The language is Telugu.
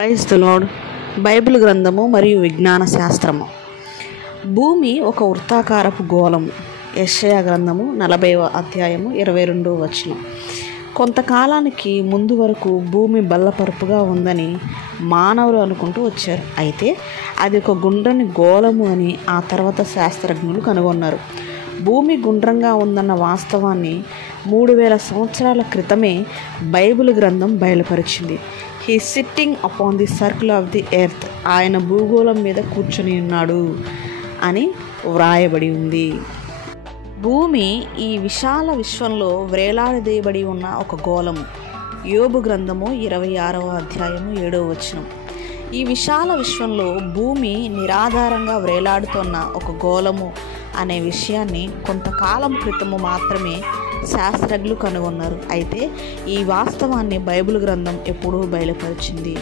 Praise the lord. బైబిల్ గ్రంథము మరియు విజ్ఞాన శాస్త్రము. భూమి ఒక వృత్తాకారపు గోళము. యెషయా గ్రంథము 40వ అధ్యాయము 22వ వచనం. కొంతకాలానికి ముందు వరకు భూమి బల్లపరుపుగా ఉందని మానవులు అనుకుంటూ వచ్చారు. అయితే అది ఒక గుండ్రని గోళము అని ఆ తర్వాత శాస్త్రజ్ఞులు కనుగొన్నారు. భూమి గుండ్రంగా ఉందన్న వాస్తవాన్ని 3000 సంవత్సరాల క్రితమే బైబిల్ గ్రంథం బయలుపరిచింది. He sitting upon the circle of the earth, ఆయన భూగోళం మీద కూర్చొని ఉన్నాడు అని వ్రాయబడి ఉంది. భూమి ఈ విశాల విశ్వంలో వ్రేలాడదీయబడి ఉన్న ఒక గోళము. యోబు గ్రంథము 26వ అధ్యాయము 7వ వచనం. ఈ విశాల విశ్వంలో భూమి నిరాధారంగా వ్రేలాడుతున్న ఒక గోళము అనే విషయాన్ని కొంతకాలం క్రితము మాత్రమే శాస్త్రజ్ఞులు కనుగొన్నారు. అయితే ఈ వాస్తవాన్ని బైబిల్ గ్రంథం ఎప్పుడూ బయలుపరిచింది.